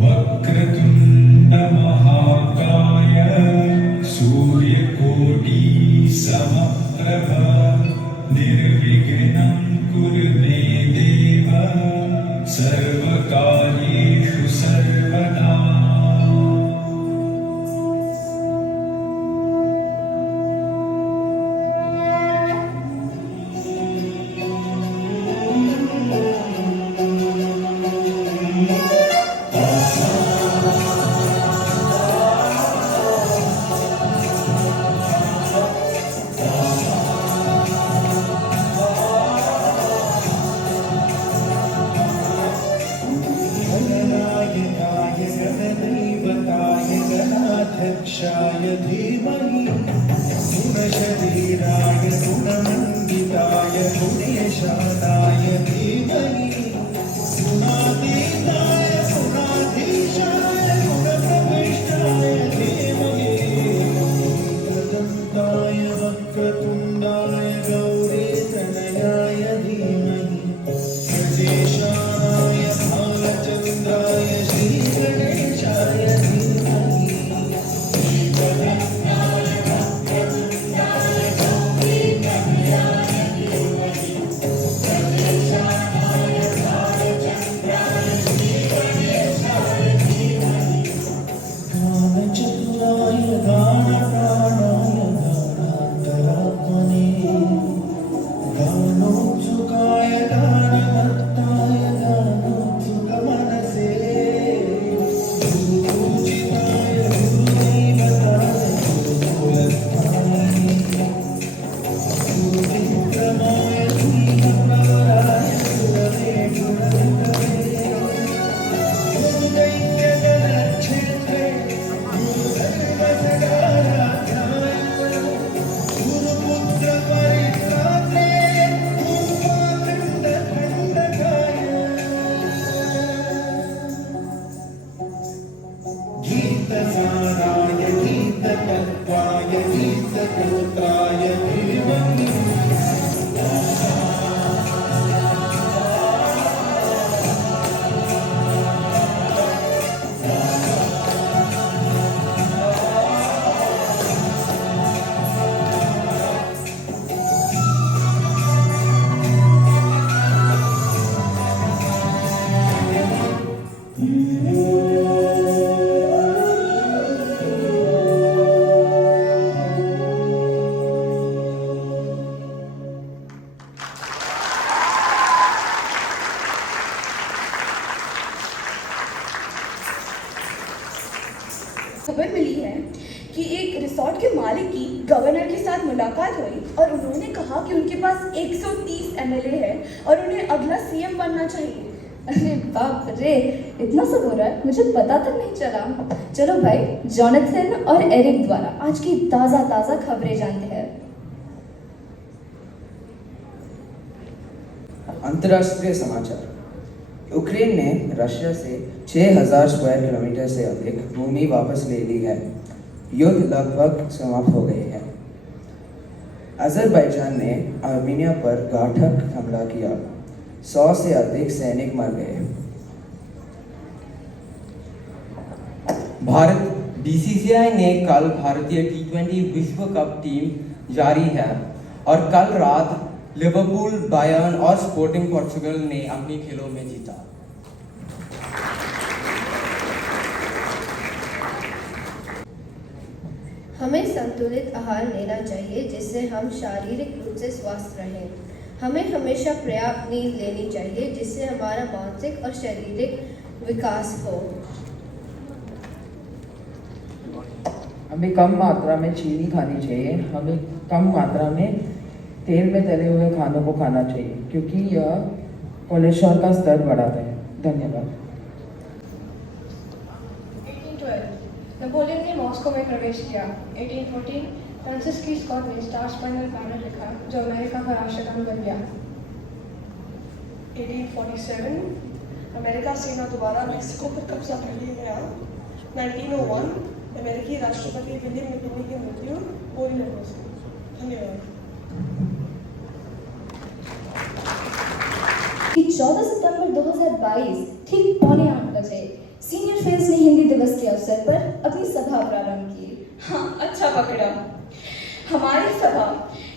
वक्रतुण्ड महाकाय सूर्यकोटि समप्रभ निर्विघ्नं कुरु मे देव सर्वकार्येषु सर्वदा। गणाध्यक्षाय धीमहि गुणशरीराय गुणमण्डिताय गुणेशानाय धीमहि गुणातीताय गुणाधीशाय गुणप्रविष्टाय धीमहि अनन्ताय वक्रतुण्डाय गौरीतनयाय धीमहि गजेशानाय भालचन्द्राय श्रीगणेशाय गीतसाराय गीततत्त्वाय गीतगोत्राय धीमहि हैं कि एक रिसोर्ट के मालिक की गवर्नर के साथ मुलाकात हुई और उन्होंने कहा कि उनके पास 130 एमएलए है और उन्हें अगला सीएम बनना चाहिए। अरे बाप रे, इतना सब हो रहा है, मुझे पता तक नहीं चला। चलो भाई, जॉनथन और एरिक द्वारा आज की ताज़ा ताज़ा खबरें जानते हैं। अंतर्राष्ट्रीय समाचार। यूक्रेन ने रशिया से 6000 स्क्वायर किलोमीटर से अधिक भूमि वापस ले ली है। युद्ध लगभग समाप्त हो गई है। अजरबैजान ने आर्मीनिया पर घातक हमला किया। 100 से अधिक सैनिक मर गए। भारत बीसीसीआई ने कल भारतीय टी20 विश्व कप टीम जारी है और कल रात लिवरपूल, बायर्न और स्पोर्टिंग पोर्चुगल ने अपने खेलों में जीता। हमें संतुलित आहार लेना चाहिए जिससे हम शारीरिक रूप से स्वस्थ रहें। हमें हमेशा पर्याप्त नींद लेनी चाहिए जिससे हमारा मानसिक और शारीरिक विकास हो। हमें कम मात्रा में चीनी खानी चाहिए। हमें कम मात्रा में तेल में तले हुए खानों को खाना चाहिए क्योंकि यह कोलेस्ट्रॉल का स्तर बढ़ाता है। धन्यवाद। 1812 नेपोलियन ने मॉस्को में प्रवेश किया। 1814 फ्रांसिस की स्कॉट ने स्टार स्पैनियल बैनर लिखा जो अमेरिका का राष्ट्रगान बन गया। 1847 अमेरिका सेना दोबारा मेक्सिको पर कब्जा कर लिया। 1901 अमेरिकी राष्ट्रपति विलियम मैकिन्ले की मृत्यु गोली लगने से। धन्यवाद। कि 14 सितंबर 2022 ठीक 7:45 बजे सीनियर फेल्स ने हिंदी दिवस के अवसर पर अपनी सभा प्रारंभ की। हाँ, अच्छा पकड़ा। हमारी सभा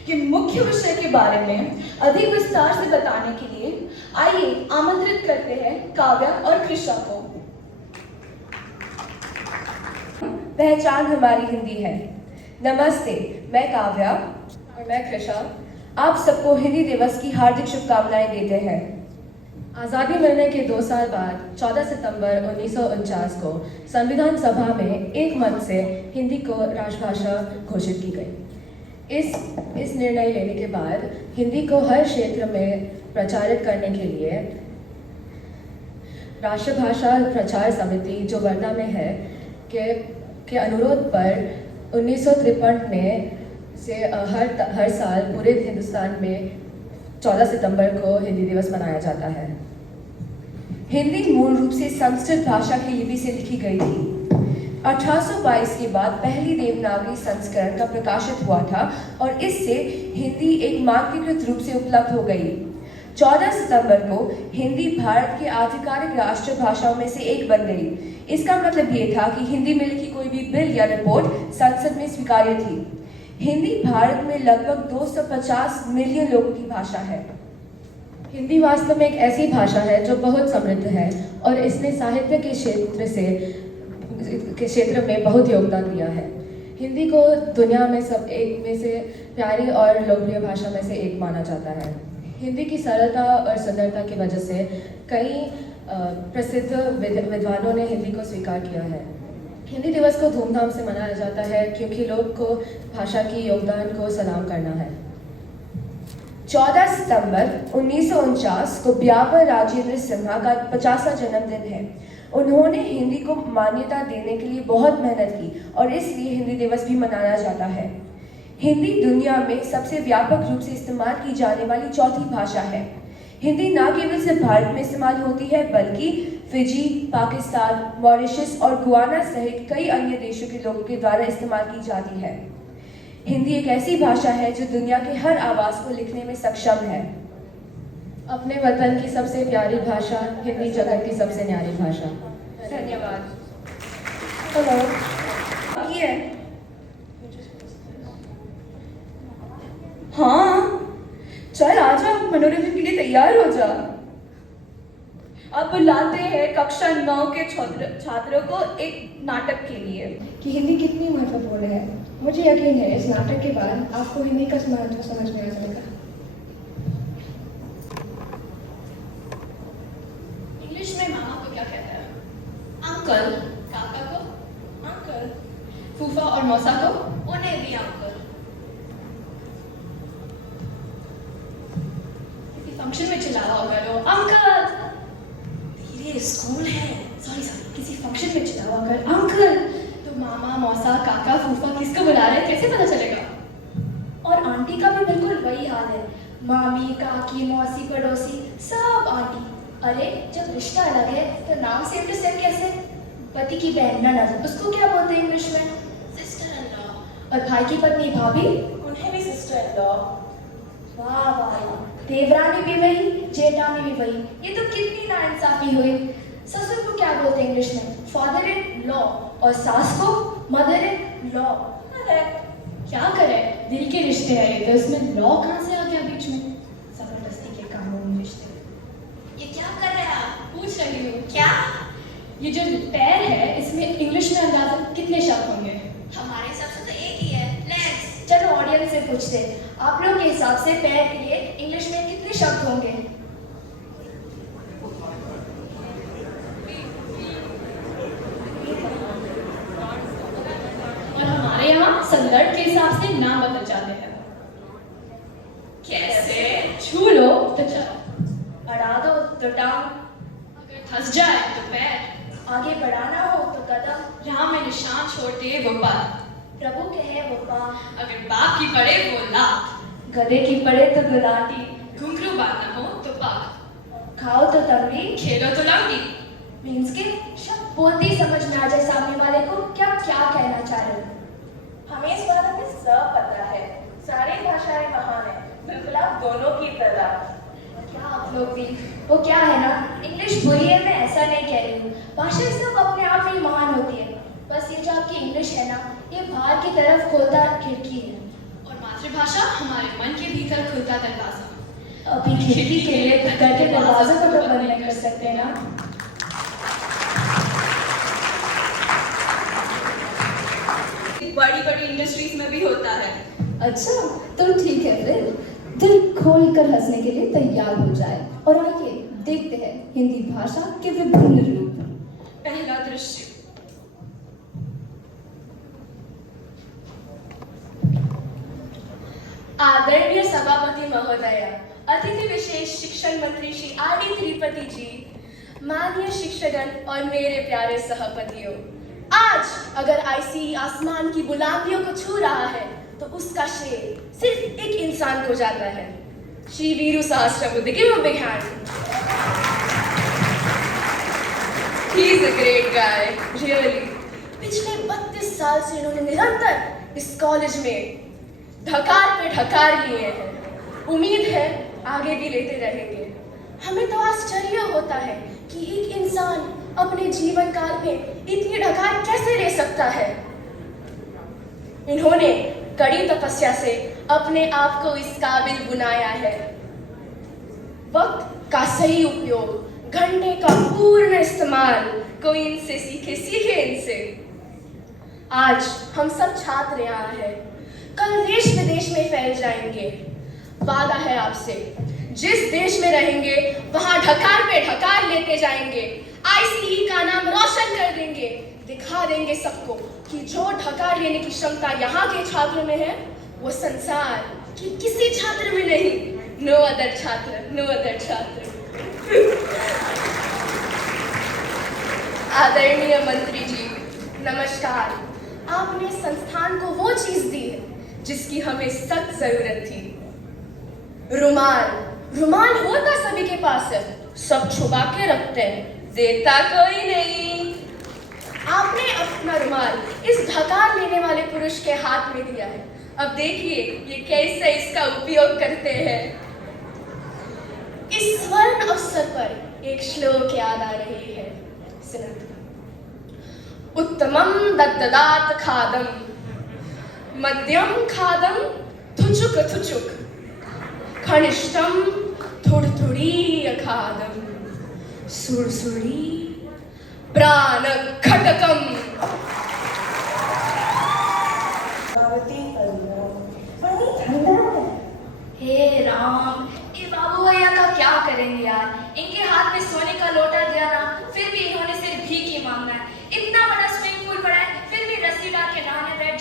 के मुख्य विषय के बारे में अधिक विस्तार से बताने के लिए आइए आमंत्रित करते हैं काव्या और कृषा को। पहचान हमारी हिंदी है। नमस्ते, मैं काव्या और मैं कृषा आप सबको हिंदी दिवस की हार्दिक शुभकामनाएं देते हैं। आज़ादी मिलने के 2 साल बाद 14 सितंबर 1949 को संविधान सभा में एक मत से हिंदी को राजभाषा घोषित की गई। इस निर्णय लेने के बाद हिंदी को हर क्षेत्र में प्रचारित करने के लिए राष्ट्रभाषा प्रचार समिति जो वर्धा में है के अनुरोध पर 1953 में से हर साल पूरे हिंदुस्तान में 14 सितंबर को हिंदी दिवस मनाया जाता है। हिंदी मूल रूप से संस्कृत भाषा की लिपि से लिखी गई थी। 1822 के बाद पहली देवनागरी संस्करण का प्रकाशित हुआ था और इससे हिंदी एक मानकीकृत रूप से उपलब्ध हो गई। 14 सितंबर को हिंदी भारत की आधिकारिक राष्ट्रभाषाओं में से एक बन गई। इसका मतलब ये था कि हिंदी में लिखी कोई भी बिल या रिपोर्ट संसद में स्वीकार्य थी। हिंदी भारत में लगभग 250 मिलियन लोगों की भाषा है। हिंदी वास्तव में एक ऐसी भाषा है जो बहुत समृद्ध है और इसने साहित्य के क्षेत्र में बहुत योगदान दिया है। हिंदी को दुनिया में से प्यारी और लोकप्रिय भाषा में से एक माना जाता है। हिंदी की सरलता और सुंदरता की वजह से कई प्रसिद्ध विद्वानों ने हिंदी को स्वीकार किया है। हिंदी दिवस को धूमधाम से मनाया जाता है क्योंकि लोग को भाषा की योगदान को सलाम करना है। 14 सितंबर 1949 को ब्यावर राजेंद्र सिन्हा का 50वां जन्मदिन है। उन्होंने हिंदी को मान्यता देने के लिए बहुत मेहनत की और इसलिए हिंदी दिवस भी मनाया जाता है। हिंदी दुनिया में सबसे व्यापक रूप से इस्तेमाल की जाने वाली चौथी भाषा है। हिंदी न केवल सिर्फ भारत में इस्तेमाल होती है बल्कि फिजी, पाकिस्तान, मॉरिशस और गुआना सहित कई अन्य देशों के लोगों के द्वारा इस्तेमाल की जाती है। हिंदी एक ऐसी भाषा है जो दुनिया के हर आवाज को लिखने में सक्षम है। अपने वतन की सबसे प्यारी भाषा, हिंदी जगत की सबसे न्यारी भाषा। धन्यवाद। हेलो, ये हाँ, चल आजा, मनोरंजन के लिए तैयार हो जा। अब बुलाते हैं कक्षा 9 के छात्रों को एक नाटक के लिए। कि हिंदी कितनी महत्वपूर्ण है। मुझे यकीन है इस नाटक के बाद आपको हिंदी का महत्व समझ में आ जाएगा। इंग्लिश में मामा को क्या कहता है? अंकल। काका को अंकल। फूफा फूफा और मौसा को? उन्हें भी अंकल। किसी फंक्शन में चिल्लाया होगा लो अंकल। धीरे, स्कूल है। सॉरी किसी फंक्शन में चिल्लाया होगा अंकल। तो मामा मौसा काका फूफा किसको बुला रहे हैं कैसे पता चलेगा? और आंटी का भी बिल्कुल वही हाल है। मामी काकी मौसी पड़ोसी सब आंटी। अरे जब रिश्ता अलग है तो नाम सेम टू सेम कैसे? पति की बहन ननद, उसको क्या बोलते हैं इंग्लिश में? Sister in law. और भाई की पत्नी भाभी, उन्हें भी सिस्टर इन लॉ। वाह वाह, देवरानी भी वही जेठानी भी वही। ये तो कितनी नाइंसाफी हुई। ससुर को क्या बोलते हैं इंग्लिश में? Father in law. और सास को मदर इन लॉ। क्या करें, दिल के रिश्ते हैं ये तो, इसमें लॉ कहाँ से आ गया बीच में? जबरदस्ती के कानूनी रिश्ते। ये क्या कर रहे हैं आप? पूछ रही हूँ क्या? ये जो पैर है इसमें इंग्लिश में अंदाजा कितने शब्द होंगे? हमारे हिसाब से तो एक ही है, लेग्स। चलो ऑडियंस से पूछते हैं, आप लोग के हिसाब से पैर के लिए इंग्लिश में कितने शब्द होंगे? और हमारे यहाँ संदर्भ के हिसाब से नाम बदल जाते हैं। कैसे? छू लो तो चलो, अड़ा दो तो टांग, अगर फंस जाए तो पैर, आगे बढ़ाना हो तो कदम, जहाँ में निशान छोड़ते वो बात, प्रभु कहे वो पाँव, अगर बाप की पड़े वो लात, गधे की पड़े तो गुलाटी, घुंघरू बांधना हो तो पाक, खाओ तो तंबी। खेलो तो लंगड़ी। मीन्स के शब्द बोलते ही समझ में आ जाए सामने वाले को क्या क्या कहना चाह रहे हैं। हमें इस बारे में सब पता है। सारी भाषाएं महान है, बिल्कुल आप दोनों की तरह। क्या आप लोग भी, वो क्या है ना, इंग्लिश बुरी है मैं ऐसा नहीं कह रही हूँ। भाषा सब अपने आप में ही महान होती है। बस ये जो आपकी इंग्लिश है ना, ये बाहर की तरफ खोलता खिड़की है और मातृभाषा हमारे मन के भीतर खुलता दरवाजा। अभी खिड़की के लिए घर के दरवाजे को तो बंद नहीं कर सकते ना। बड़ी बड़ी इंडस्ट्रीज में भी होता है। अच्छा तो ठीक है, फिर दिल खोल कर हंसने के लिए तैयार हो जाए और आइए देखते हैं हिंदी भाषा के विभिन्न रूप। पहला दृश्य। आदरणीय सभापति महोदय, अतिथि विशेष शिक्षण मंत्री श्री आर.डी. त्रिपाठी जी, माननीय शिक्षकगण और मेरे प्यारे सहपतियों, आज अगर आईसीई आसमान की बुलंदियों को छू रहा है तो उसका श्रेय सिर्फ एक इंसान को जाता है, Shri Veeru Sahasrabuddhe. Give a big hand. He is a great guy, really. पिछले 32 साल से इन्होंने निरंतर इस कॉलेज में ढकार पे ढकार लिए हैं। उम्मीद है आगे भी लेते रहेंगे। हमें तो आश्चर्य होता है कि एक इंसान अपने जीवन काल में इतनी ढकार कैसे ले सकता है। इन्होंने कड़ी तपस्या से अपने आप को इस काबिल बनाया है। वक्त का सही उपयोग, घंटे का पूर्ण इस्तेमाल, कोई इनसे सीखे इनसे। आज हम सब छात्र यहाँ हैं, कल देश विदेश में फैल जाएंगे। वादा है आपसे, जिस देश में रहेंगे वहां ढकार पे ढकार लेते जाएंगे। आईसीई का नाम रोशन कर देंगे, दिखा देंगे सबको कि जो ढकार लेने की क्षमता यहाँ के छात्र में है वो संसार के किसी छात्र में नहीं। नो अदर छात्र, नो अदर छात्र। आदरणीय मंत्री जी, नमस्कार। आपने संस्थान को वो चीज दी है जिसकी हमें सख्त जरूरत थी। रुमाल होता सभी के पास है, सब छुपा के रखते हैं, देता कोई नहीं। आपने अपना रुमाल इस ढकार लेने वाले पुरुष के हाथ में दिया है। अब देखिए ये कैसे इसका उपयोग करते हैं। इस स्वर्ण अवसर पर एक श्लोक याद आ रही है, सुनिए। उत्तमम दत्तदात खादम, मध्यम खादम थुचुक थुचुक, खनिष्ठम थुड़थुड़ी खादम, सुरसुड़ी प्राण खटकम। हे राम, ये बाबू भैया का क्या करेंगे यार। इनके हाथ में सोने का लोटा दिया ना, फिर भी इन्होंने सिर्फ भीख ही मांगना है। इतना बड़ा स्विमिंग पूल पड़ा है, फिर भी रस्सी डाल के नहाने बैठ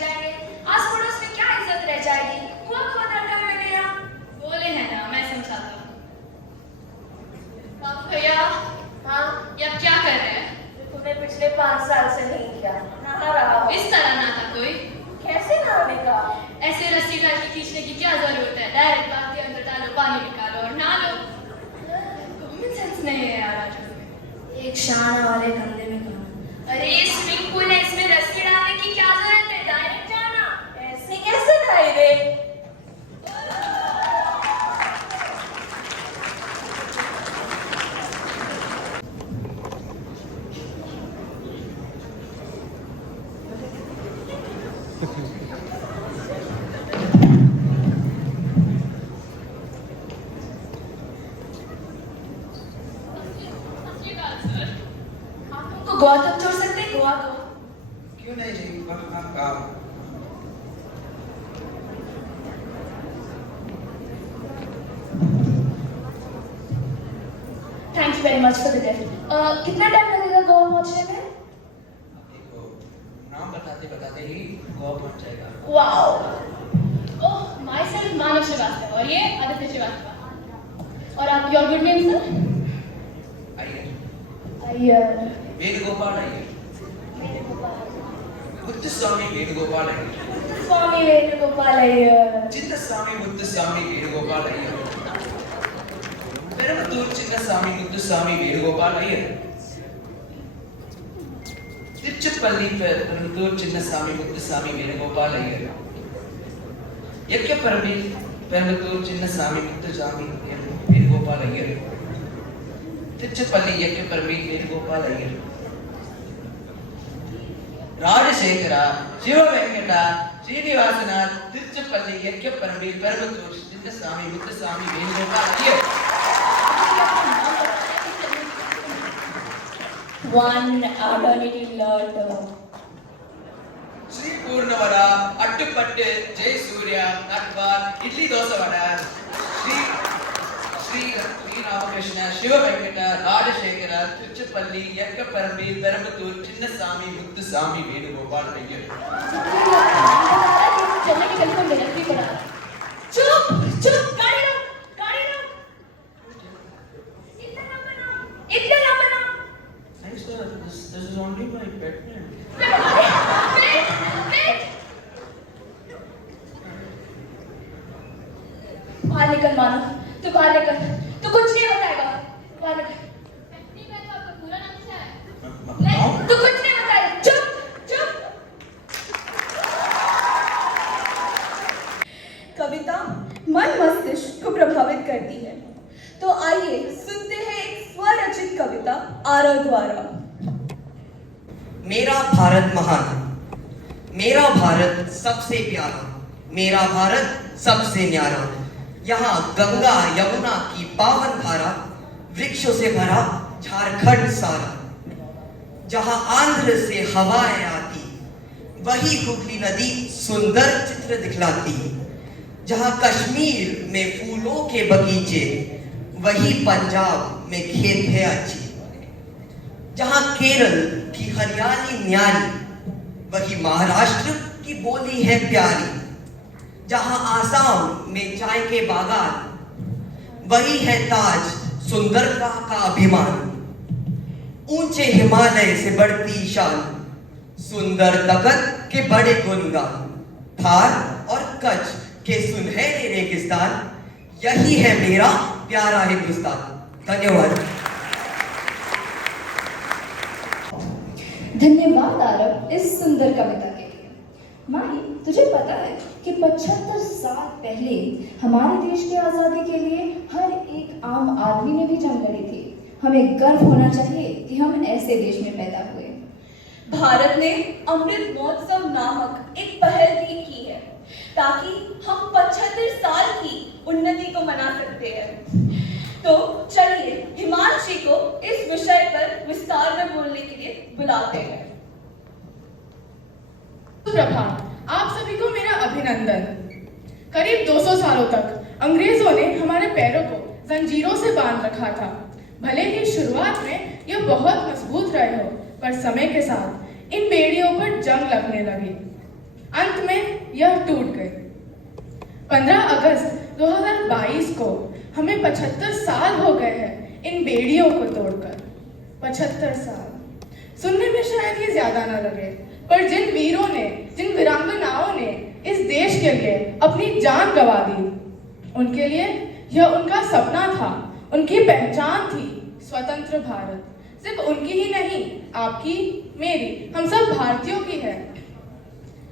पिछले 5 साल से नहीं किया, नहा रहा हूँ। इस तरह ना था कोई। कैसे नहाने का? ऐसे रस्सी डाल के खींचने की क्या जरूरत है? डायरेक्ट बाग के अंदर डालो, पानी निकालो और नहा लो। कॉमन सेंस नहीं है यार आज में। एक शान और एक अंधे में कहा। अरे स्विमिंग पूल है, इसमें रस्सी डालने की क्या जरूरत है? डायरेक्ट जाना। ऐसे कैसे नहाई रे? गोवा तक छोड़ सकते हैं, गोवा गोवा। क्यों नहीं जी, पक्का। Thank you very much for the gift. कितना टाइम लगेगा गोवा पहुंचने में? देखो, नाम बताते बताते ही गोवा पहुंच जाएगा। Wow. Oh, myself Manav Srivastava और ये आदित्य श्रीवास्तव। और आप your good name sir? Iyer. Venugopal Iyer. Muthuswamy Venugopal Iyer. Swamy Venugopal Iyer. Chinnaswamy Muthuswamy Venugopal Iyer. Perumattur Chinnaswamy Muthuswamy Venugopal Iyer. Tiruchirappalli Perumattur Chinnaswamy Muthuswamy Venugopal Iyer. Yakkaparami Perumattur Chinnaswamy Muthuswamy Venugopal Iyer. Tiruchirappalli Yakkaparami Venugopal Iyer. Rajashekhar Shiva Venkat Srinivasan Tiruchirappalli Yakkaparami Perumattur Chinnaswamy Muthuswamy Venugopal Iyer. One eternity lot. Shri पूर्णवड़ अट्टुपट्टु जय सूर्य अखबार इडली दोसा वड़ा श्री श्री रामकृष्ण शिव वेंकट राजशेखर तिरुचिरापल्ली यक्कपरमी पेरुमत्तूर चिन्नस्वामी मुत्तुस्वामी वेणुगोपाल अय्यर। चलने के बिल्कुल मेहनत भी पड़ा। चुप चुप, गाड़ी रोक, गाड़ी रोक। इतना ना बनाओ, इतना ना बनाओ। Thanks sir, this is only my pet name. बाहर निकल मानो, तू बाहर निकल, तू कुछ नहीं बताएगा, बाहर निकल। नहीं, मैं तो आपका पूरा नाम क्या है? नहीं, तू कुछ नहीं बताएगा, चुप चुप। कविता मन मस्तिष्क को प्रभावित करती है, तो आइए सुनते हैं एक स्वरचित कविता आरव द्वारा। मेरा भारत महान, मेरा भारत सबसे प्यारा, मेरा भारत सबसे न्यारा। यहाँ गंगा यमुना की पावन धारा, वृक्षों से भरा झारखंड सारा। जहाँ आंध्र से हवाएं आती, वही हुगली नदी सुंदर चित्र दिखलाती। जहाँ कश्मीर में फूलों के बगीचे, वही पंजाब में खेत है अच्छी। जहाँ केरल की हरियाली न्यारी, वही महाराष्ट्र की बोली है प्यारी। जहाँ आसाम में चाय के बागान, वही है ताज सुंदरता का अभिमान। ऊंचे हिमालय से बढ़ती शान, सुंदर तखत के बड़े गुणगान। थार और कच्छ के सुनहरे रेगिस्तान, यही है मेरा प्यारा हिंदुस्तान। धन्यवाद। धन्यवाद आरव इस सुंदर कविता के लिए। माही, तुझे पता है कि 75 साल पहले हमारे देश की आज़ादी के लिए हर एक आम आदमी ने भी जंग लड़ी थी। हमें गर्व होना चाहिए कि हम ऐसे देश में पैदा हुए। भारत ने अमृत महोत्सव नामक एक पहल भी की है, ताकि हम 75 साल की उन्नति को मना सकते हैं। तो चलिए हिमांशी को इस विषय पर विस्तार में बोलने के लिए बुलाते हैं। सुप्रभात, आप सभी को मेरा अभिनंदन। करीब 200 सालों तक अंग्रेजों ने हमारे पैरों को जंजीरों से बांध रखा था। भले ही शुरुआत में यह बहुत मजबूत रहे हो, पर समय के साथ इन बेड़ियों पर जंग लगने लगी। अंत में यह टूट गई। 15 अगस्त 2022 को हमें 75 साल हो गए हैं इन बेड़ियों को तोड़कर। 75 साल। सुनने में शायद ये ज्यादा ना लगे, पर जिन वीरों ने, जिन वीरांगनाओं ने इस देश के लिए अपनी जान गंवा दी, उनके लिए यह उनका सपना था, उनकी पहचान थी स्वतंत्र भारत। सिर्फ उनकी ही नहीं, आपकी, मेरी, हम सब भारतीयों की है,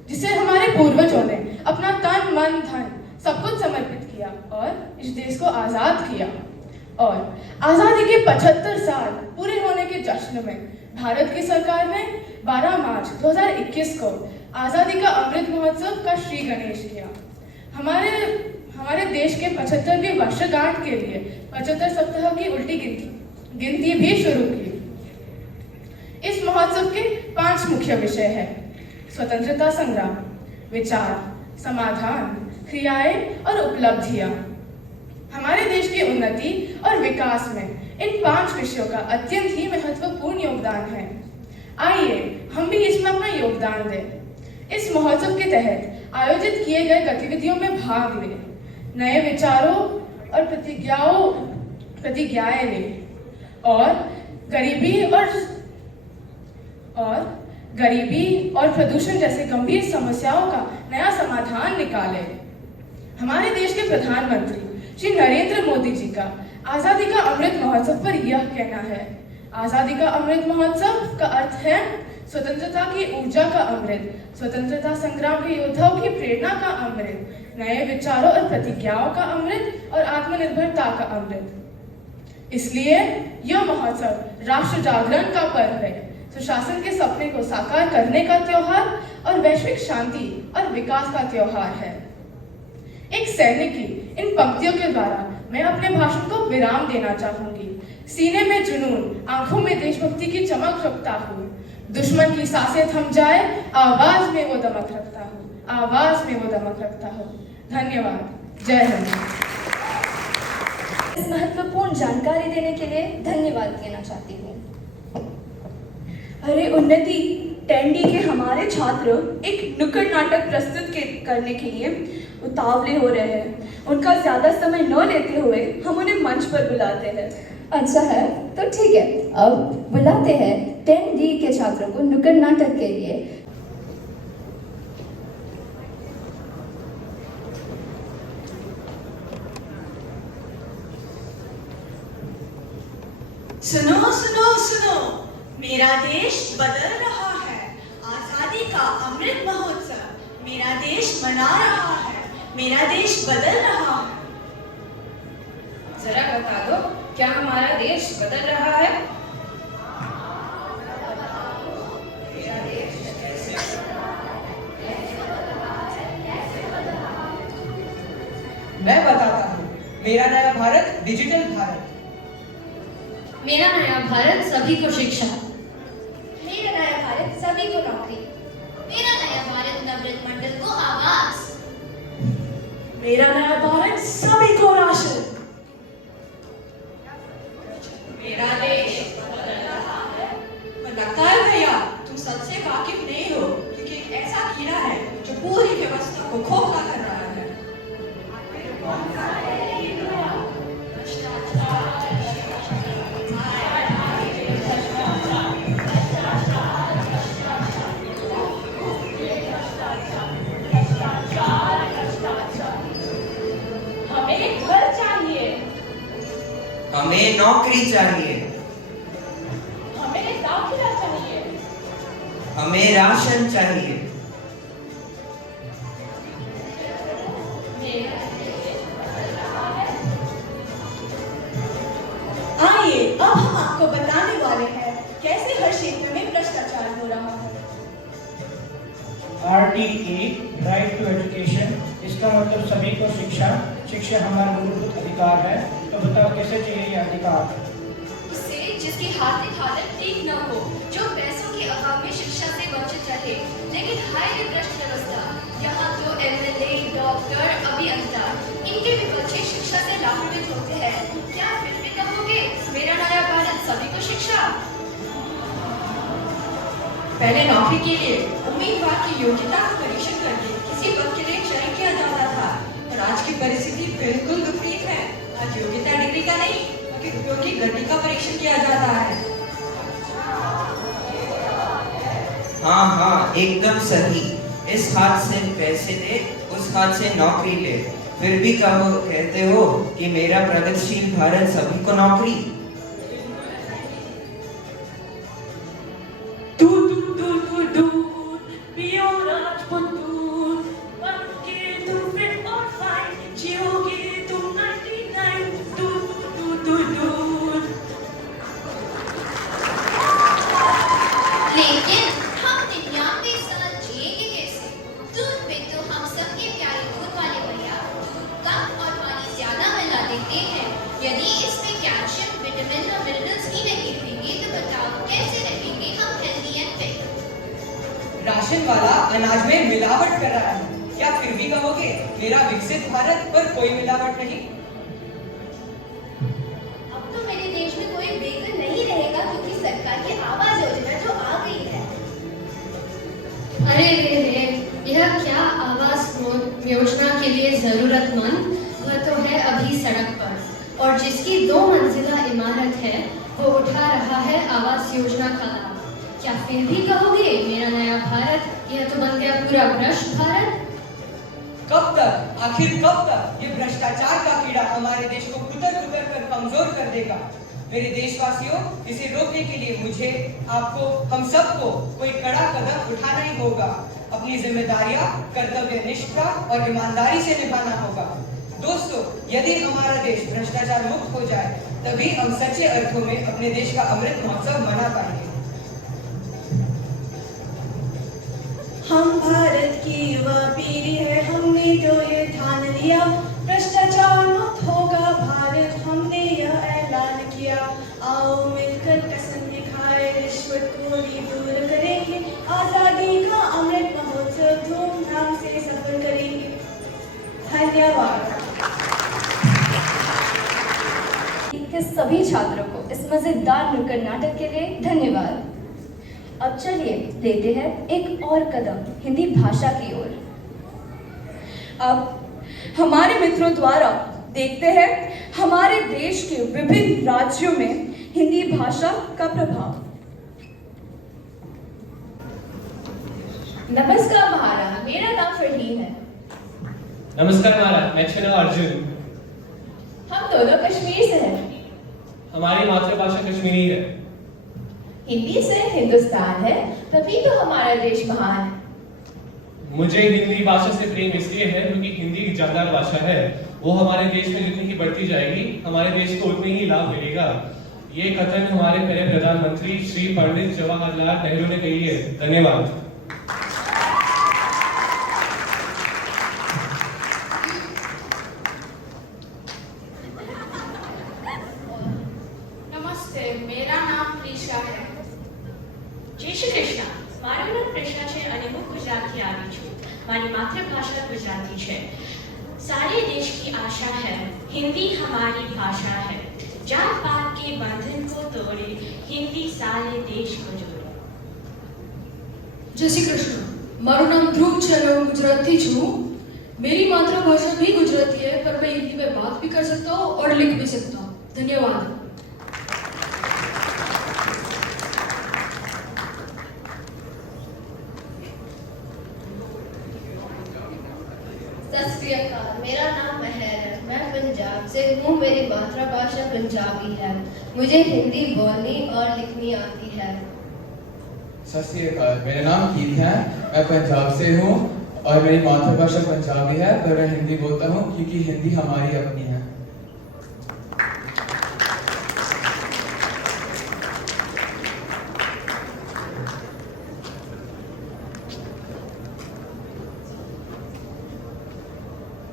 जिसे हमारे पूर्वजों ने अपना तन मन धन सब कुछ समर्पित किया और इस देश को आजाद किया। और आजादी के 75 साल पूरे होने के जश्न में भारत की सरकार ने 12 मार्च 2021 को आजादी का अमृत महोत्सव का श्री गणेश किया। हमारे देश के 75वीं वर्षगांठ के लिए 75 सप्ताह की उल्टी गिनती भी शुरू की। इस महोत्सव के 5 मुख्य विषय हैं: स्वतंत्रता संग्राम, विचार, समाधान, क्रियाएं और उपलब्धियां। हमारे देश की उन्नति और विकास में इन 5 विषयों का अत्यंत ही महत्वपूर्ण योगदान है। आइए हम भी इसमें अपना योगदान दें। इस महोत्सव के तहत आयोजित किए गए गतिविधियों में भाग लें, नए विचारों और प्रतिज्ञाएं लें और गरीबी और प्रदूषण जैसे गंभीर समस्याओं का नया समाधान निकालें। हमारे देश के प्रधानमंत्री श्री नरेंद्र मोदी जी का आजादी का अमृत महोत्सव पर यह कहना है: आजादी का अमृत महोत्सव का अर्थ है स्वतंत्रता की ऊर्जा का अमृत, स्वतंत्रता संग्राम के योद्धाओं की प्रेरणा का अमृत, नए विचारों और प्रतिज्ञाओं का अमृत और आत्मनिर्भरता का अमृत। इसलिए यह महोत्सव राष्ट्र जागरण का पर्व है, सुशासन के सपने को साकार करने का त्योहार और वैश्विक शांति और विकास का त्योहार है। एक सैनिक की इन पंक्तियों के द्वारा मैं अपने भाषण को विराम देना चाहूंगी। सीने में जुनून, आंखों में देशभक्ति की चमक रखता हूँ, दुश्मन की सांसें थम जाए, आवाज में वो दमक रखता हूँ, आवाज में वो दमक रखता हूँ। धन्यवाद। जय हिंद। इस महत्वपूर्ण जानकारी देने के लिए धन्यवाद देना चाहती हूँ। अरे उन्नति, टेंडी के हमारे छात्र एक नुक्कड़ नाटक प्रस्तुत करने के लिए उतावले हो रहे हैं। उनका ज्यादा समय न लेते हुए हम उन्हें मंच पर बुलाते हैं। अच्छा है, तो ठीक है, अब बुलाते हैं 10D के छात्रों को नुक्कड़ नाटक के लिए। सुनो सुनो सुनो, मेरा देश बदल रहा है। आजादी का अमृत महोत्सव मेरा देश मना रहा है। मेरा देश बदल रहा है। जरा बता दो, क्या हमारा देश बदल रहा है? मैं बताता हूँ, मेरा नया भारत डिजिटल भारत। मेरा नया भारत सभी को शिक्षा। मेरा नया भारत सभी को नौकरी। मेरा नया भारत नवरत्न मंडल को आवास। मेरा नया भारत सभी को राशन। मेरा देश बदल रहा है। पर लगता है भैया तुम सबसे वाकिफ नहीं हो, क्योंकि एक ऐसा कीड़ा है जो पूरी व्यवस्था को खोखला कर रहा है। हमें घर चाहिए, हमें नौकरी चाहिए, हमें दाखिला चाहिए, हमें राशन चाहिए। आइए अब हम आपको बताने वाले हैं कैसे हर क्षेत्र में भ्रष्टाचार हो रहा है। RTE राइट टू एजुकेशन, इसका मतलब सभी को शिक्षा। शिक्षा हमारा मूलभूत अधिकार है। तो बताओ कैसे चाहिए ये अधिकार? उससे जिसकी आर्थिक हालत ठीक न हो, जो पैसों के अभाव में शिक्षा से वंचित रहे। लेकिन हाय रे भ्रष्ट व्यवस्था, यहाँ तो MLA, डॉक्टर, अभियंता, इनके भी बच्चे शिक्षा से लाभान्वित होते हैं। क्या फिर भी कहोगे मेरा नया भारत सभी को शिक्षा? पहले नौकरी के लिए उम्मीदवार की योग्यता का परीक्षण करके किसी पद के लिए चयन किया जाता था, और आज की परिस्थिति बिल्कुल विपरीत है। आज योग्यता डिग्री का नहीं, बल्कि उपयोगी गति का परीक्षण किया जाता है। हाँ हाँ, एकदम सही। इस हाथ से पैसे दे, उस हाथ से नौकरी ले, फिर भी कहते हो कि मेरा प्रगतिशील भारत सभी को नौकरी। दूर दूर दूर दूर दूर पियो राजपूत दूर, बनके तुम फिट और फाइन, जियोगे तुम 99, दूर दूर दूर दूर। लेकिन हम 99 साल जिएंगे कैसे? दूध में तो हम सबके प्यारे दूध वाले भैया दूध कम और पानी ज्यादा मिला देते हैं। यदि इसमें कैल्शियम, विटामिन और मिनरल्स ही नहीं देंगे तो बताओ कैसे रहेंगे हम हेल्दी एंड फिट? राशन वाला अनाज में मिलावट कर रहा है, या फिर भी कहोगे मेरा विकसित भारत पर कोई मिलावट नहीं? अब तो मेरे देश में कोई बेघर नहीं रहेगा क्योंकि सरकार की आवास योजना जो आ गई है। अरे रे रे, यह क्या आवास योजना के लिए जरूरतमंद, वह तो है अभी सड़क पर, और जिसकी 2 मंजिला इमारत है वो उठा रहा है आवास योजना का लाभ। क्या फिर भी कहोगे मेरा नया भारत, यह तो बन गया पूरा भ्रष्ट भारत? कब तक, आखिर कब तक ये भ्रष्टाचार का कीड़ा हमारे देश को कुतर कुतर कर कमजोर कर देगा? मेरे देशवासियों, इसे रोकने के लिए मुझे, आपको, हम सबको कोई कड़ा कदम उठाना ही होगा। अपनी जिम्मेदारियां कर्तव्यनिष्ठा और ईमानदारी से निभाना होगा। दोस्तों, यदि हमारा देश भ्रष्टाचार मुक्त हो जाए तभी हम सच्चे अर्थों में अपने देश का अमृत महोत्सव मना पाएंगे। हम भारत की युवा पीढ़ी है, हमने तो ये ठान लिया, भ्रष्टाचार मुक्त होगा भारत, हमने यह ऐलान किया। आओ मिलकर कसम खाए, रिश्वत को भी दूर करेंगे, आजादी का अमृत महोत्सव धूमधाम से सफल करेंगे। धन्यवाद। के सभी छात्रों को इस मजेदार नुक्कड़ नाटक के लिए धन्यवाद। अब चलिए लेते हैं एक और कदम हिंदी भाषा की ओर। अब हमारे मित्रों द्वारा देखते हैं हमारे देश के विभिन्न राज्यों में हिंदी भाषा का प्रभाव। नमस्कार महाराज, मेरा नाम फरहीन है। नमस्कार महाराज, मैं छनो अर्जुन। हम दोनों कश्मीर से हैं। हमारी मातृभाषा कश्मीरी है। हिंदी से हिंदुस्तान है, तभी तो हमारा देश महान है। मुझे हिंदी भाषा से प्रेम इसलिए है क्योंकि हिंदी जानदार भाषा है। वो हमारे देश में जितनी ही बढ़ती जाएगी, हमारे देश को उतने ही लाभ मिलेगा। ये कथन हमारे पहले प्रधानमंत्री श्री पंडित जवाहरलाल नेहरू ने कही है। धन्यवाद। નમસ્તે, મેરા નામ પ્રિશા है। જય શ્રી કૃષ્ણ। મારું નામ કૃષ્ણા છે અને હું ગુજરાતથી આવી છું। મારી માતૃભાષા ગુજરાતી છે। सारे देश की आशा है, हिंदी हमारी भाषा है। जात पात के बंधन को तोड़े, हिंदी सारे देश को जोड़े। जय श्री कृष्ण। माરું નામ ધ્રુવ છે અને હું ગુજરાતી છું। मेरी मातृभाषा भी गुजराती है, पर मैं हिंदी में बात भी कर सकता हूँ और लिख भी सकता हूँ। धन्यवाद। सत श्री अकाल, मेरा नाम महर है। मैं पंजाब से हूँ। मेरी मातृभाषा पंजाबी है। मुझे हिंदी बोलनी और लिखनी आती है। सत श्री अकाल, मेरा नाम कीत है। मैं पंजाब से हूँ और मेरी मातृभाषा पंजाबी है, पर मैं हिंदी बोलता हूँ क्योंकि हिंदी हमारी अपनी है।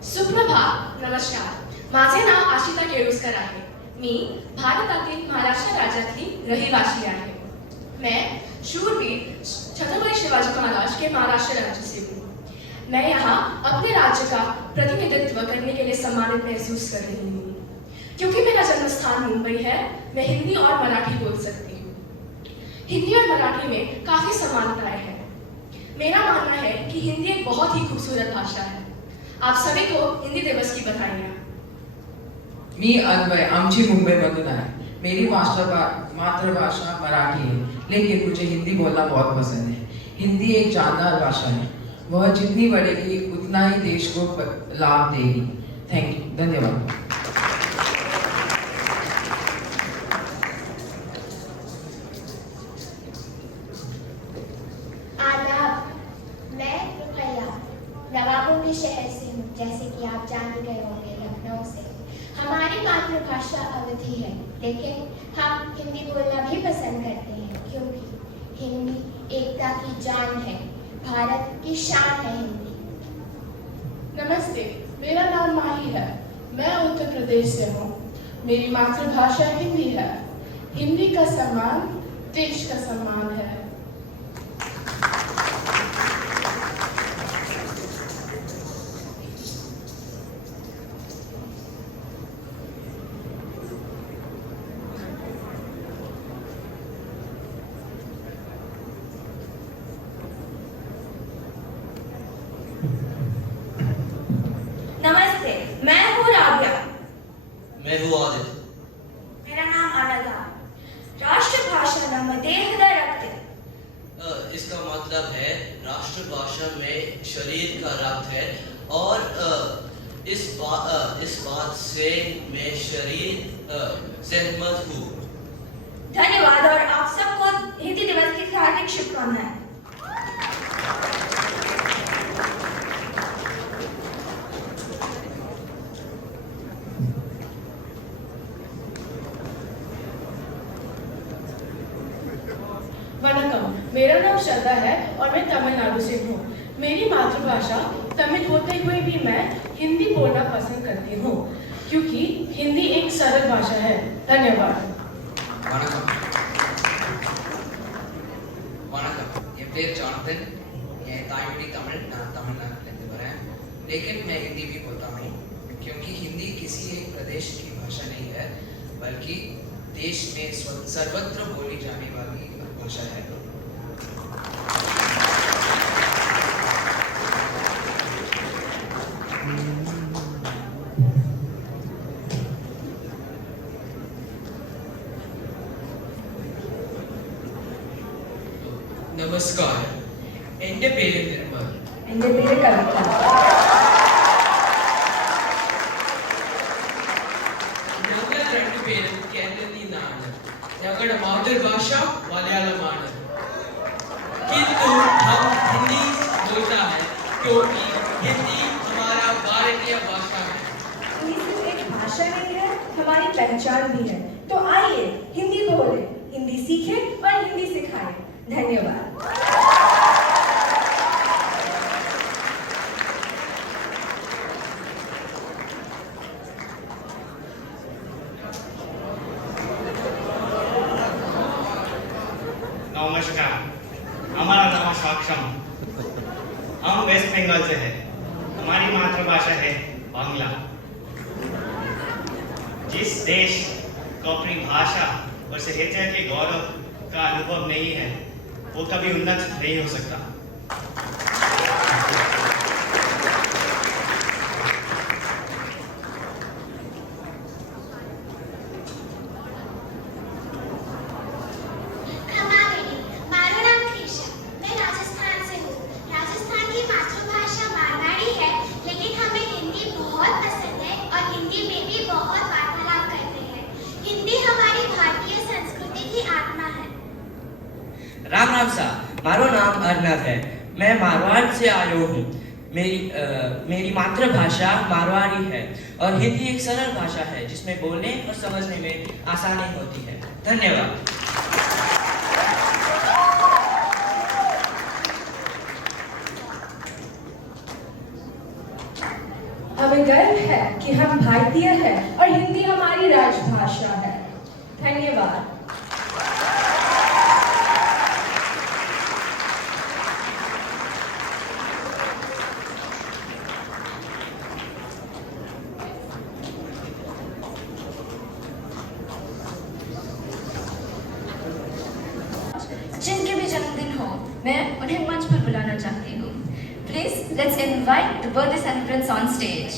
सुप्रभात, नमस्कार। माझे नाव आशिता केळुसकर आहे। मी भारतातील महाराष्ट्र राज्यातली रहिवासी आहे। मैं शूरवीर छत्रपति शिवाजी महाराज के महाराष्ट्र राज्य से हूँ। मैं यहाँ अपने राज्य का प्रतिनिधित्व करने के लिए सम्मानित महसूस कर रही हूँ। क्योंकि मेरा जन्म स्थान मुंबई है, मैं हिंदी और मराठी बोल सकती हूँ। हिंदी और मराठी में काफी समानताएं हैं। मेरा मानना है कि हिंदी एक बहुत ही खूबसूरत भाषा है। आप सभी को हिंदी दिवस की बधाइयाँ। मी अन्वय, आमची मुंबईमधून आहे। मेरी मातृभाषा मराठी है, लेकिन मुझे हिंदी बोलना बहुत पसंद है। हिंदी एक जानदार भाषा है। वह जितनी बढ़ेगी उतना ही देश को लाभ देगी। थैंक यू, धन्यवाद। आदाब, मैं रुकैया नवाबों के शहर से हूँ। जैसे कि आप जान ही गए होंगे, लखनऊ से। हमारी मातृभाषा अवधी है, लेकिन हम हिंदी बोलना भी पसंद करते हैं क्योंकि हिंदी एकता की जान है, भारत की शान है हिंदी। नमस्ते, मेरा नाम माही है। मैं उत्तर प्रदेश से हूँ। मेरी मातृभाषा हिंदी है। हिंदी का सम्मान देश का सम्मान है। नमस्ते, मैं हूँ राबिया। मैं हूँ आदित्य। मेरा नाम अनघा। राष्ट्रभाषा नाम देहद रक्त। इसका मतलब है राष्ट्रभाषा में शरीर का रक्त है और इस बात से मैं सहमत हूँ। धन्यवाद और आप सबको हिंदी दिवस की हार्दिक शुभकामनाएं। वनकम, मेरा नाम श्रद्धा है और मैं तमिलनाडु से हूँ। मेरी मातृभाषा तमिल होते हुए भी मैं हिंदी बोलना पसंद करती हूँ क्योंकि हिंदी एक सरल भाषा है। धन्यवाद। வணக்கம் என் பேர் ஜானத்தன்। என் தாய்மொழி தமிழ்। நான் तमिलनाडु வரேன், लेकिन मैं हिंदी भी बोलता हूँ क्योंकि हिंदी किसी एक प्रदेश की भाषा नहीं है बल्कि देश में सर्वत्र बोली जाने वाली भाषा है। നമസ്കാരം, എൻ്റെ പേര് നിർമ്മൽ. എൻ്റെ പേര് കവിത. ഞങ്ങൾ രണ്ടുപേരും കേരളത്തിൽ നിന്നാണ്. ഞങ്ങളുടെ മാതൃഭാഷ മലയാളമാണ്. किंतु हम हिंदी बोलता है क्योंकि हिंदी हमारा भारतीय भाषा है। हिंदी सिर्फ एक भाषा नहीं है, हमारी पहचान भी है। तो आइए हिंदी बोले, हिंदी सीखें और हिंदी सिखाएं। धन्यवाद। नमस्कार, हमारा नाम साक्षम। हम वेस्ट बंगाल से हैं। हमारी मातृभाषा है बांग्ला। जिस देश को अपनी भाषा और साहित्य के गौरव का अनुभव नहीं है वो कभी उन्नत नहीं हो सकता। राम राम सा, मारो नाम अर्नब है। मैं मारवाड़ से आयो हूँ। मेरी मातृभाषा मारवाड़ी है और हिंदी एक सरल भाषा है जिसमें बोलने और समझने में आसानी होती है। धन्यवाद। हमें गर्व है कि हम भारतीय हैं और हिंदी हमारी राजभाषा है। धन्यवाद। जिनके भी जन्मदिन हो, मैं उन्हें मंच पर बुलाना चाहती हूँ। Please, let's invite the birthday celebrants on stage.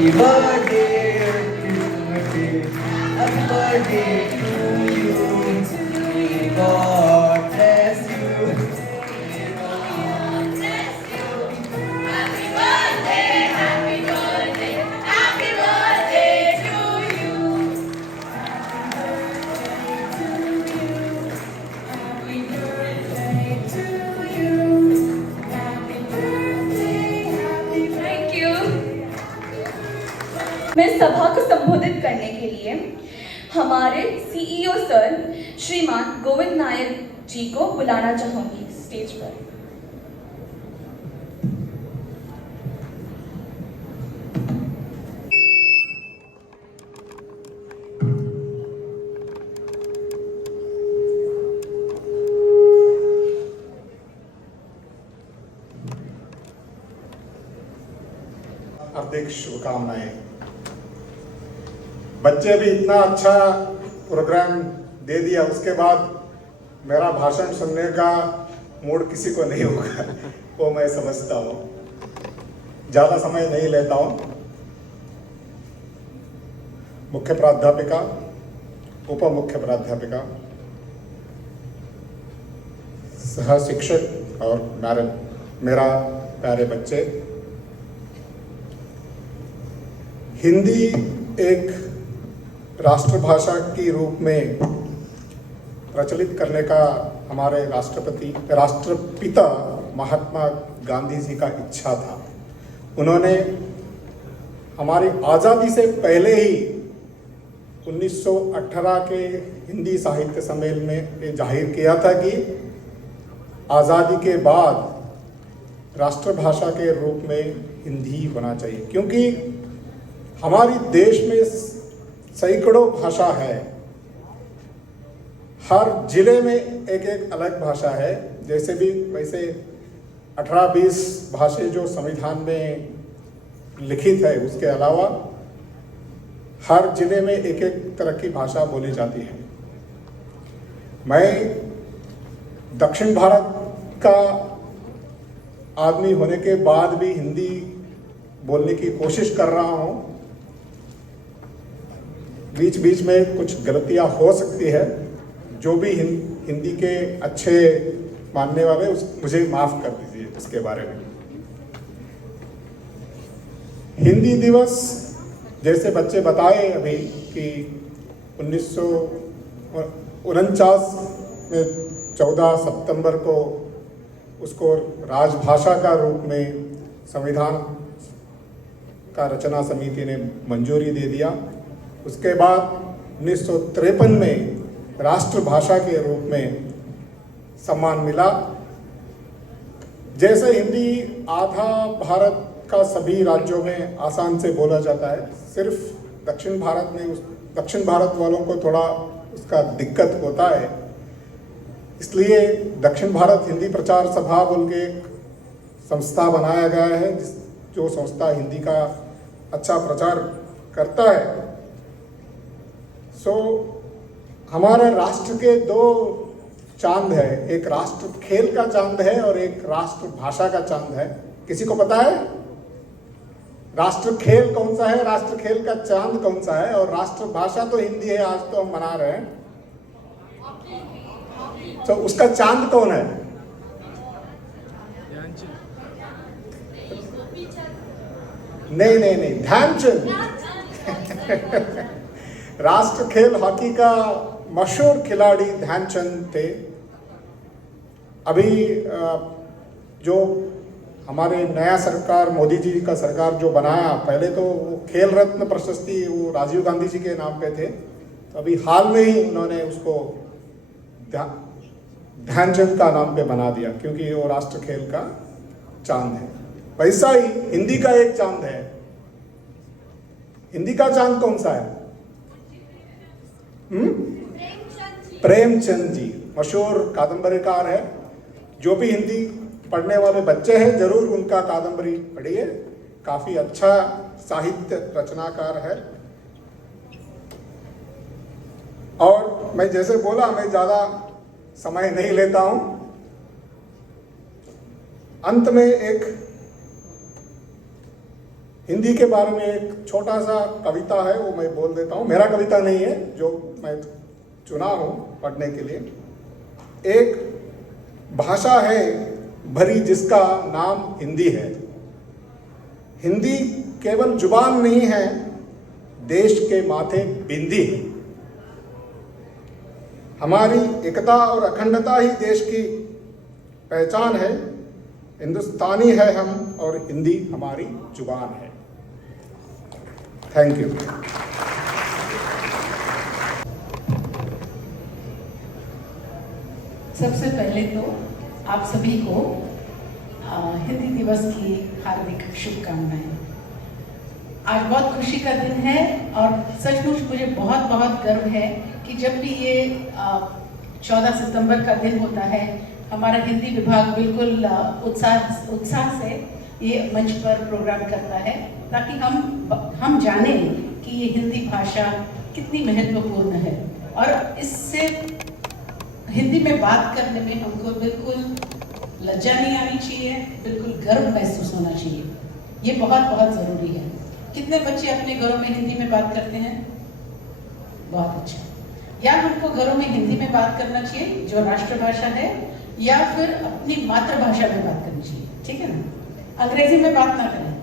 Happy birthday, happy birthday to you. May God bless you. Happy birthday, happy birthday, happy birthday to you. Happy birthday to you. Happy birthday, happy birthday. Thank you. मैं सभा को संबोधित करने के लिए हमारे CEO sir श्रीमान गोविंद नायर जी को बुलाना चाहूंगी स्टेज पर। हार्दिक शुभकामनाएं। बच्चे भी इतना अच्छा प्रोग्राम दे दिया, उसके बाद मेरा भाषण सुनने का मूड किसी को नहीं होगा, वो मैं समझता हूँ। ज़्यादा समय नहीं लेता हूँ। मुख्य प्राध्यापिका, उप मुख्य प्राध्यापिका, सह शिक्षक और मेरा प्यारे बच्चे, हिंदी एक राष्ट्रभाषा के रूप में प्रचलित करने का हमारे राष्ट्रपिता महात्मा गांधी जी का इच्छा था। उन्होंने हमारी आज़ादी से पहले ही 1918 के हिंदी साहित्य सम्मेलन में ये जाहिर किया था कि आज़ादी के बाद राष्ट्रभाषा के रूप में हिंदी होना चाहिए, क्योंकि हमारी देश में सैकड़ों भाषा है। हर जिले में एक एक अलग भाषा है। जैसे भी वैसे 18-20 भाषाएं जो संविधान में लिखित है, उसके अलावा हर जिले में एक एक तरह की भाषा बोली जाती है। मैं दक्षिण भारत का आदमी होने के बाद भी हिंदी बोलने की कोशिश कर रहा हूँ। बीच बीच में कुछ गलतियां हो सकती है। जो भी हिंदी के अच्छे मानने वाले मुझे माफ कर दीजिए इसके बारे में। हिंदी दिवस जैसे बच्चे बताए अभी कि 1949 में 14 सितंबर को उसको राजभाषा का रूप में संविधान का रचना समिति ने मंजूरी दे दिया। उसके बाद 1953 में राष्ट्रभाषा के रूप में सम्मान मिला। जैसे हिंदी आधा भारत का सभी राज्यों में आसान से बोला जाता है, सिर्फ दक्षिण भारत वालों को थोड़ा उसका दिक्कत होता है। इसलिए दक्षिण भारत हिंदी प्रचार सभा बोल के एक संस्था बनाया गया है, जो संस्था हिंदी का अच्छा प्रचार करता है। हमारे राष्ट्र के दो चांद है, एक राष्ट्र खेल का चांद है और एक राष्ट्र भाषा का चांद है। किसी को पता है राष्ट्र खेल कौन सा है, राष्ट्र खेल का चांद कौन सा है? और राष्ट्र भाषा तो हिंदी है, आज तो हम मना रहे हैं। तो उसका चांद कौन है? नहीं, ध्यानचंद। राष्ट्र खेल हॉकी का मशहूर खिलाड़ी ध्यानचंद थे। अभी जो हमारे नया सरकार, मोदी जी का सरकार जो बनाया, पहले तो खेल रत्न प्रशस्ति वो राजीव गांधी जी के नाम पे थे, तो अभी हाल में ही उन्होंने उसको ध्यानचंद का नाम पे बना दिया, क्योंकि वो राष्ट्र खेल का चांद है। वैसा ही हिंदी का एक चांद है। हिंदी का चांद कौन सा है? प्रेमचंद जी मशहूर कादम्बरीकार है। जो भी हिंदी पढ़ने वाले बच्चे हैं जरूर उनका कादम्बरी पढ़िए, काफी अच्छा साहित्य रचनाकार है। और मैं जैसे बोला, मैं ज्यादा समय नहीं लेता हूं। अंत में एक हिंदी के बारे में एक छोटा सा कविता है, वो मैं बोल देता हूँ। मेरा कविता नहीं है, जो मैं चुना हूँ पढ़ने के लिए। एक भाषा है भरी जिसका नाम हिंदी है। हिंदी केवल जुबान नहीं है, देश के माथे बिंदी है। हमारी एकता और अखंडता ही देश की पहचान है। हिंदुस्तानी है हम और हिंदी हमारी जुबान है। Thank you. सबसे पहले तो आप सभी को हिंदी दिवस की हार्दिक शुभकामनाएं। आज बहुत खुशी का दिन है और सचमुच मुझे बहुत बहुत गर्व है कि जब भी ये 14 सितंबर का दिन होता है, हमारा हिंदी विभाग बिल्कुल उत्साह से ये मंच पर प्रोग्राम करता है, ताकि हम जानें कि ये हिंदी भाषा कितनी महत्वपूर्ण है। और इससे हिंदी में बात करने में हमको बिल्कुल लज्जा नहीं आनी चाहिए, बिल्कुल गर्व महसूस होना चाहिए। ये बहुत बहुत ज़रूरी है। कितने बच्चे अपने घरों में हिंदी में बात करते हैं? बहुत अच्छा। या हमको घरों में हिंदी में बात करना चाहिए जो राष्ट्रभाषा है, या फिर अपनी मातृभाषा में बात करनी चाहिए, ठीक है ना? अंग्रेजी में बात ना करें,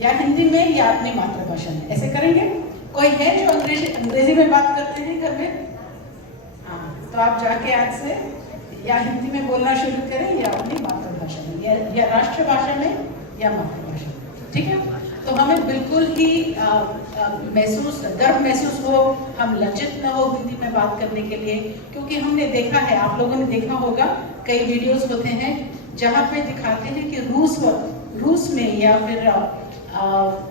या हिंदी में या अपनी मातृभाषा में, ऐसे करेंगे। कोई है जो अंग्रेजी में बात करते हैं घर में? हाँ, तो आप जाके आज से या हिंदी में बोलना शुरू करें या अपनी मातृभाषा में, या राष्ट्रभाषा में या मातृभाषा में, ठीक है? तो हमें बिल्कुल ही गर्व महसूस हो, हम लज्जित न हो हिंदी में बात करने के लिए, क्योंकि हमने देखा है, आप लोगों ने देखा होगा, कई वीडियोस होते हैं जहाँ पे दिखाते हैं कि रूस में या फिर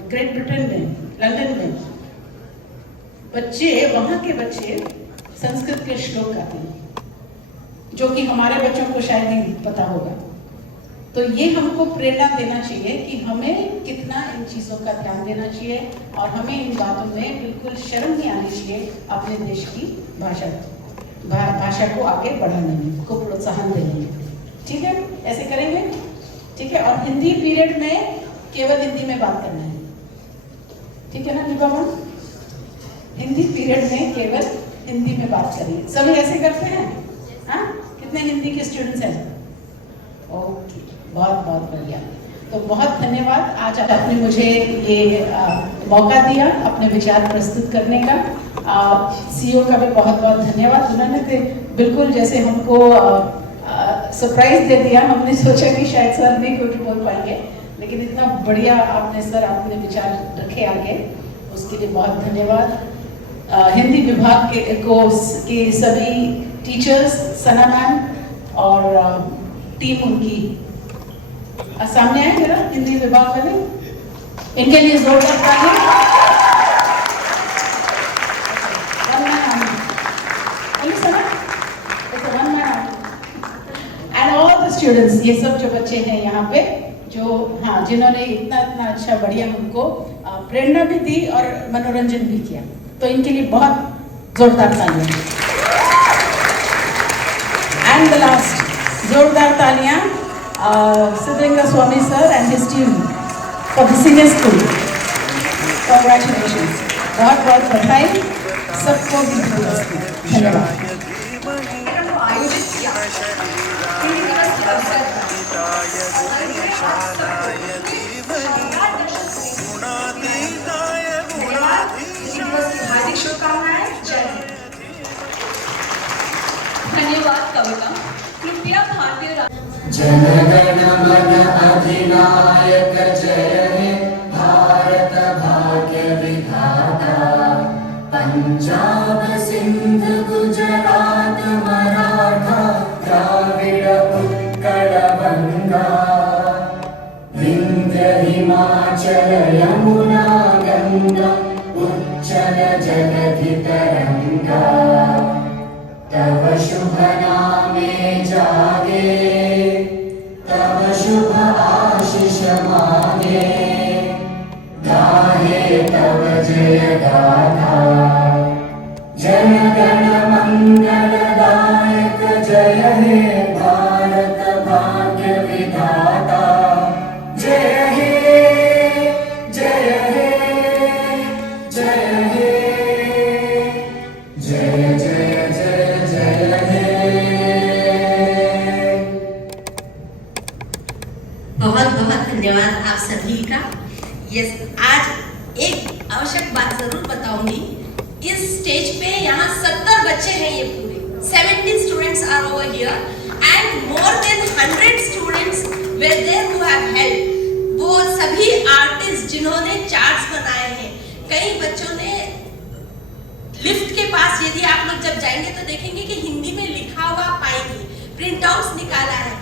ग्रेट ब्रिटेन में, लंदन में बच्चे, वहाँ के बच्चे संस्कृत के श्लोक गाते हैं, जो कि हमारे बच्चों को शायद नहीं पता होगा। तो ये हमको प्रेरणा देना चाहिए कि हमें कितना इन चीज़ों का ध्यान देना चाहिए, और हमें इन बातों में बिल्कुल शर्म नहीं आनी चाहिए अपने देश की भाषा को आगे बढ़ाने में, को प्रोत्साहन देने में, ठीक है? ऐसे करेंगे, ठीक है? और हिंदी पीरियड में केवल हिंदी में बात करना है, ठीक है ना निपा? हिंदी पीरियड में केवल हिंदी में बात करिए। सभी ऐसे करते हैं? हाँ, कितने हिंदी के स्टूडेंट्स हैं? ओके, बहुत बहुत बढ़िया। तो बहुत धन्यवाद, आज आपने मुझे ये मौका दिया अपने विचार प्रस्तुत करने का। सीईओ का भी बहुत बहुत धन्यवाद। उन्होंने तो बिल्कुल जैसे हमको सरप्राइज दे दिया। हमने सोचा कि शायद सर नहीं कुछ बोल पाएंगे, लेकिन इतना बढ़िया आपने सर अपने विचार रखे आगे, उसके लिए बहुत धन्यवाद। हिंदी विभाग के सभी टीचर्स, सना मैम और टीम उनकी सामने आए जरा, हिंदी विभाग वाले, इनके लिए जोरदार तालियां। एंड ऑल द स्टूडेंट्स, ये सब जो बच्चे हैं यहाँ पे, जो हाँ, जिन्होंने इतना अच्छा बढ़िया हमको प्रेरणा भी दी और मनोरंजन भी किया, तो इनके लिए बहुत जोरदार तालियां। एंड द लास्ट, जोरदार तालियां Siddharanga Swamy sir and his team for the senior school. Congratulations, बहुत बहुत बधाई सबको। धन्यवाद। आयोजित किया हिंदी दिवस के अवसर हार्दिक शुभकामनाएं। जय हिंद। धन्यवाद कविता। कृपया भारतीय जनगण मन अधिनायक जय हे भारत भाग्य विधाता। पंजाब सिंध गुजरात मराठा द्राविड़ उत्कल गंगा। विंध्य हिमाचल यमुना गंगा उच्चल जलधि तरंगा। तव शुभ नामे जागे, तव शुभ आशीष मांगे। गाहे तव जय गाथा, जन गण मंगल दायक जय हे भारत भाग्य विधाता। जय हे जय जय हे जय जय जय जय हे। बहुत बहुत धन्यवाद आप सभी का। यस, आज एक आवश्यक बात जरूर बताऊंगी। इस स्टेज पे यहाँ 70 बच्चे हैं, ये पूरे 70 students are over here and more than 100 students were there who have help. वो सभी आर्टिस्ट जिन्होंने चार्ट्स बनाए हैं, कई बच्चों ने लिफ्ट के पास, यदि आप लोग जब जाएंगे तो देखेंगे कि हिंदी में लिखा हुआ पाएंगे, प्रिंट आउट्स निकाला है।